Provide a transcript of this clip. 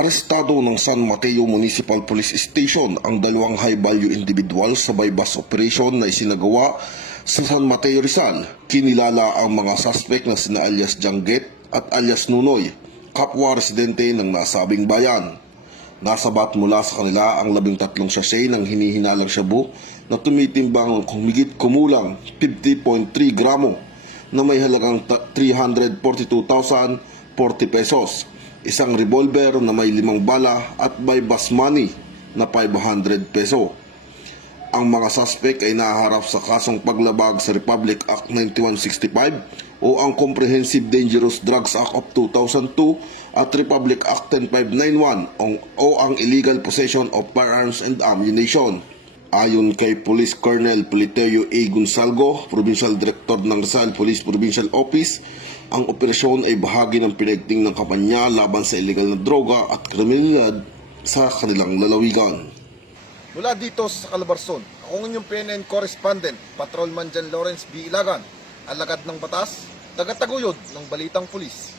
Arestado ng San Mateo Municipal Police Station ang dalawang high-value individual sa bypass operation na isinagawa sa San Mateo, Rizal. Kinilala ang mga suspect na sina alias Jangget at alias Nunoy, kapwa residente ng nasabing bayan. Nasabat mula sa kanila ang 13 sachet ng hinihinalang shabu na tumitimbang humigit kumulang 50.3 gramo na may halagang 342,040 pesos. Isang revolver na may 5 bala at bypass money na 500 peso. Ang mga suspect ay nahaharap sa kasong paglabag sa Republic Act 9165 o ang Comprehensive Dangerous Drugs Act of 2002 at Republic Act 10591 o ang Illegal Possession of Firearms and Ammunition. Ayon kay Police Colonel Politeo A. Gonsalgo, Provincial Director ng Rizal Police Provincial Office, ang operasyon ay bahagi ng pinagting ng kampanya laban sa illegal na droga at kriminalidad sa kanilang lalawigan. Mula dito sa Calabarzon, ako ang inyong PNN correspondent, Patrolman Jan Lawrence B. Ilagan, alagad ng batas, tagataguyod ng Balitang Pulis.